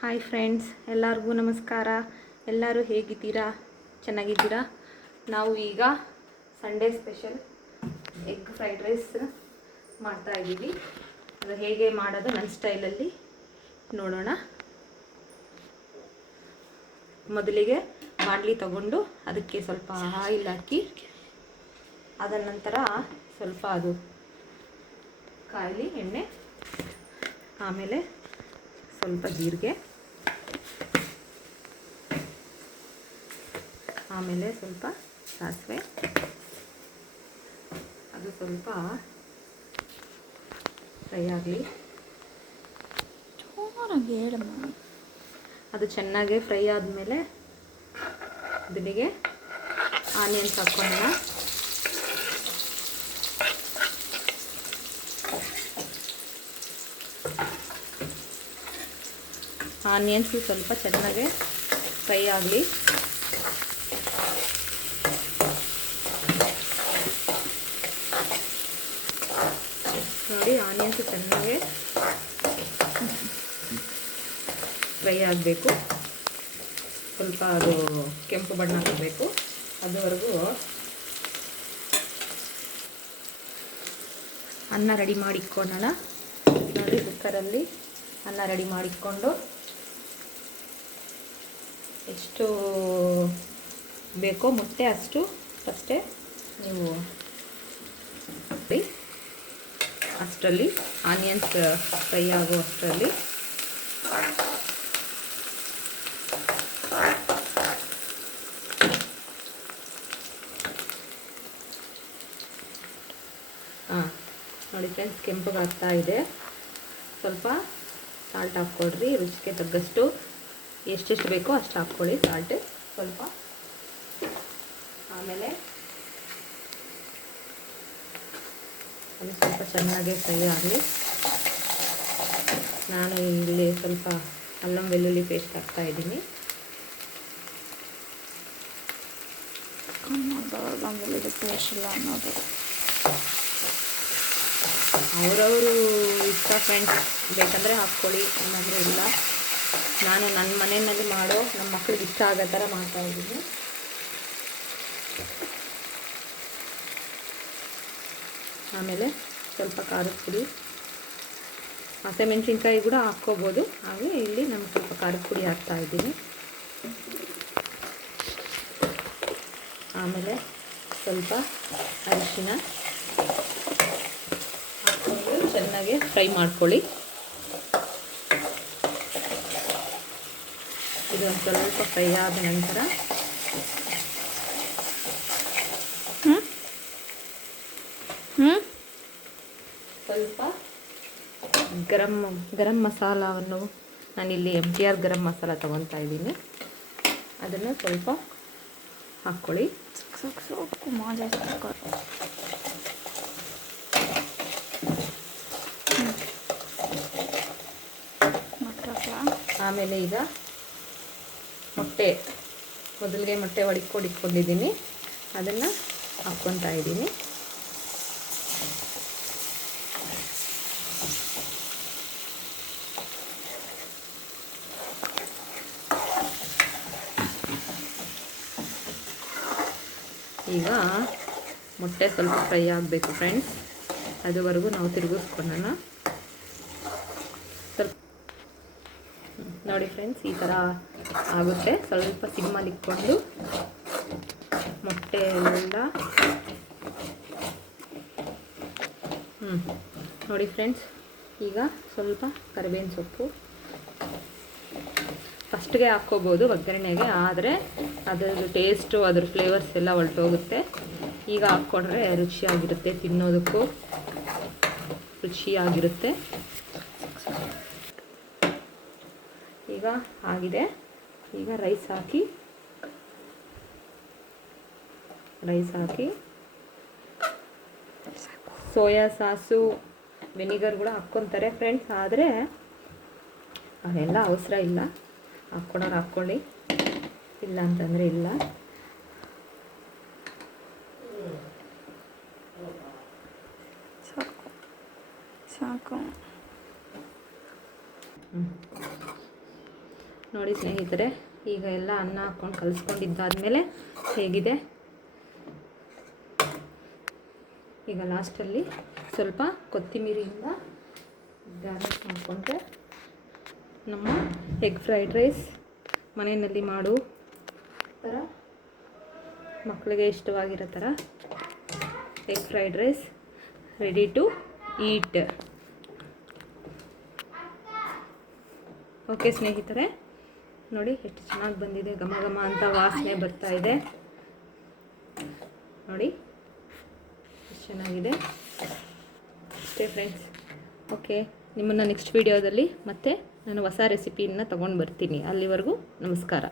Hi friends, ಎಲ್ಲರಿಗೂ ನಮಸ್ಕಾರ. ಎಲ್ಲರೂ ಹೇಗಿದ್ದೀರಾ? ಚೆನ್ನಾಗಿದ್ದೀರಾ? ನಾವು ಈಗ Sunday special egg fried rice ಮಾಡ್ತಾಯಿದ್ದೀವಿ. ಅದು ಹೇಗೆ ಮಾಡೋದು ನನ್ನ ಸ್ಟೈಲಲ್ಲಿ ನೋಡೋಣ. ಮೊದಲಿಗೆ ಬಾಣಲಿ ತಗೊಂಡು ಅದಕ್ಕೆ ಸ್ವಲ್ಪ ಆಯಿಲ್ ಹಾಕಿ, ಅದರ ನಂತರ ಸ್ವಲ್ಪ ಅದು ಕಾಯಿಲಿ ಎಣ್ಣೆ, ಆಮೇಲೆ ಸ್ವಲ್ಪ ಜೀರಿಗೆ, ಆಮೇಲೆ ಸ್ವಲ್ಪ ಸಾಸಿವೆ, ಅದು ಸ್ವಲ್ಪ ಫ್ರೈ ಆಗಲಿ. ಅದು ಚೆನ್ನಾಗಿ ಫ್ರೈ ಆದಮೇಲೆ ಇದಕ್ಕೆ ಆನಿಯನ್ಸ್ ಹಾಕ್ಕೊಳ್ಳೋಣ. ಆನಿಯನ್ಸು ಸ್ವಲ್ಪ ಚೆನ್ನಾಗಿ ಫ್ರೈ ಆಗಲಿ. ನೋಡಿ, ಆನಿಯನ್ಸು ಚೆನ್ನಾಗಿ ಫ್ರೈ ಆಗಬೇಕು. ಸ್ವಲ್ಪ ಅದು ಕೆಂಪು ಬಣ್ಣ ಆಗಬೇಕು. ಅದುವರೆಗೂ ಅನ್ನ ರೆಡಿ ಮಾಡಿಟ್ಕೊಳ್ಳೋಣ. ನೋಡಿ, ಕುಕ್ಕರಲ್ಲಿ ಅನ್ನ ರೆಡಿ ಮಾಡಿಕೊಂಡು ಎಷ್ಟು ಬೇಕೋ ಮೊಟ್ಟೆ ಅಷ್ಟು ಫಸ್ಟೇ ನೀವು ಅಷ್ಟರಲ್ಲಿ ಆನಿಯನ್ಸ್ ಫ್ರೈ ಆಗೋ ಅಷ್ಟರಲ್ಲಿ ನೋಡಿ ಫ್ರೆಂಡ್ಸ್, ಕೆಂಪಗೆ ಆಗ್ತಾ ಇದೆ. ಸ್ವಲ್ಪ ಸಾಲ್ಟ್ ಹಾಕ್ಕೊಳ್ರಿ, ರುಚಿಗೆ ತగ్గಷ್ಟು. ಎಷ್ಟೆಷ್ಟು ಬೇಕೋ ಅಷ್ಟು ಹಾಕ್ಕೊಳ್ಳಿ ಸಾಲ್ಟ್ ಸ್ವಲ್ಪ. ಆಮೇಲೆ ಅದು ಸ್ವಲ್ಪ ಚೆನ್ನಾಗಿ ಫ್ರೈ ಆಗಲಿ. ನಾನು ಇಲ್ಲಿ ಸ್ವಲ್ಪ ಅಲ್ಲಂ ಬೆಳ್ಳುಳ್ಳಿ ಪೇಸ್ಟ್ ಹಾಕ್ತಾ ಇದ್ದೀನಿ. ಅಲ್ಲಂ ಬೆಳ್ಳುಳ್ಳಿ ಪೇಸ್ಟ್ ಇಲ್ಲ ಅನ್ನೋದು ಅವರವರು ಇಷ್ಟ ಫ್ರೆಂಡ್ಸ್, ಬೇಕಂದರೆ ಹಾಕ್ಕೊಳ್ಳಿ, ಇಲ್ಲಾಂದರೆ ಇಲ್ಲ. ನಾನು ನನ್ನ ಮನೆಯಲ್ಲಿ ಮಾಡೋ ನಮ್ಮ ಮಕ್ಳಿಗೆ ಇಷ್ಟ ಆಗೋ ಥರ ಮಾಡ್ತಾಯಿದ್ದೀನಿ. ಆಮೇಲೆ ಸ್ವಲ್ಪ ಖಾರದ ಪುಡಿ, ಹಸಿಮೆಣಸಿನ್ಕಾಯಿ ಕೂಡ ಹಾಕ್ಕೋಬೋದು. ಹಾಗೆ ಇಲ್ಲಿ ನಮ್ಗೆ ಸ್ವಲ್ಪ ಖಾರದ ಪುಡಿ ಹಾಕ್ತಾಯಿದ್ದೀನಿ. ಆಮೇಲೆ ಸ್ವಲ್ಪ ಅರಿಶಿನ ಹಾಕ್ಕೊಂಡು ಚೆನ್ನಾಗಿ ಫ್ರೈ ಮಾಡ್ಕೊಳ್ಳಿ. ಇದು ಒಂದು ಸ್ವಲ್ಪ ಫ್ರೈ ಆದ ನಂತರ ಸ್ವಲ್ಪ ಗರಂ ಮಸಾಲವನ್ನು ನಾನಿಲ್ಲಿ MTR ಗರಂ ಮಸಾಲ ತೊಗೊತಾ ಇದ್ದೀನಿ. ಅದನ್ನು ಸ್ವಲ್ಪ ಹಾಕ್ಕೊಳ್ಳಿ. ಆಮೇಲೆ ಈಗ ಮೊದಲಿಗೆ ಮೊಟ್ಟೆ ಇಟ್ಕೊಂಡಿದ್ದೀನಿ, ಅದನ್ನು ಹಾಕ್ಕೊತಾ ಇದ್ದೀನಿ. ಈಗ ಮೊಟ್ಟೆ ಸ್ವಲ್ಪ ಫ್ರೈ ಆಗಬೇಕು ಫ್ರೆಂಡ್ಸ್, ಅದುವರೆಗೂ ನಾವು ತಿರುಗಿಸ್ಕೊಳ್ಳೋಣ. ಸ್ವಲ್ಪ ನೋಡಿ ಫ್ರೆಂಡ್ಸ್, ಈ ಥರ ಆಗುತ್ತೆ. ಸ್ವಲ್ಪ ಸಿಮ್ಮಲ್ಲಿ ಇಟ್ಕೊಂಡು ಮೊಟ್ಟೆ ಎಲ್ಲ ನೋಡಿ ಫ್ರೆಂಡ್ಸ್, ಈಗ ಸ್ವಲ್ಪ ಕರಿಬೇವಿನ ಸೊಪ್ಪು ಫಸ್ಟ್ಗೆ ಹಾಕ್ಕೋಬೋದು ಒಗ್ಗರಣೆಗೆ, ಆದರೆ ಅದರ ಟೇಸ್ಟು ಅದ್ರ ಫ್ಲೇವರ್ಸ್ ಎಲ್ಲ ಹೊರಟೋಗುತ್ತೆ. ಈಗ ಹಾಕ್ಕೊಂಡ್ರೆ ರುಚಿಯಾಗಿರುತ್ತೆ, ತಿನ್ನೋದಕ್ಕೂ ರುಚಿಯಾಗಿರುತ್ತೆ. ಈಗ ಆಗಿದೆ. ಈಗ ರೈಸ್ ಹಾಕಿ ಸೋಯಾ ಸಾಸು, ವಿನಿಗರ್ ಕೂಡ ಹಾಕ್ಕೊತಾರೆ ಫ್ರೆಂಡ್ಸ್, ಆದರೆ ಅವೆಲ್ಲ ಅವಸರ ಇಲ್ಲ. ಹಾಕ್ಕೊಳ್ಳೋರು ಹಾಕ್ಕೊಳ್ಳಿ, ಇಲ್ಲ ಅಂತಂದರೆ ಇಲ್ಲ. ಸಾಕು ನೋಡಿ ಸ್ನೇಹಿತರೆ, ಈಗ ಎಲ್ಲ ಅನ್ನ ಹಾಕ್ಕೊಂಡು ಕಲಿಸ್ಕೊಂಡಿದ್ದಾದಮೇಲೆ ಹೇಗಿದೆ. ಈಗ ಲಾಸ್ಟಲ್ಲಿ ಸ್ವಲ್ಪ ಕೊತ್ತಂಬರಿಯಿಂದ ಗಾರ್ನಿಷ್ ಮಾಡಿಕೊಂಡ್ರೆ ನಮ್ಮ ಎಗ್ ಫ್ರೈಡ್ ರೈಸ್ ಮನೆಯಲ್ಲಿ ಮಾಡು ಥರ ಮಕ್ಕಳಿಗೆ ಇಷ್ಟವಾಗಿರೋ ಥರ egg fried rice ready to eat. Okay ಸ್ನೇಹಿತರೆ, ನೋಡಿ ಎಷ್ಟು ಚೆನ್ನಾಗಿ ಬಂದಿದೆ, ಘಮ ಘಮ ಅಂತ ವಾಸನೆ ಬರ್ತಾ ಇದೆ. ನೋಡಿ ಎಷ್ಟು ಚೆನ್ನಾಗಿದೆ ಅಷ್ಟೇ ಫ್ರೆಂಡ್ಸ್. ಓಕೆ, ನಿಮ್ಮನ್ನು ನೆಕ್ಸ್ಟ್ ವೀಡಿಯೋದಲ್ಲಿ ಮತ್ತೆ ನಾನು ಹೊಸ ರೆಸಿಪಿಯನ್ನು ತೊಗೊಂಡು ಬರ್ತೀನಿ. ಅಲ್ಲಿವರೆಗೂ ನಮಸ್ಕಾರ.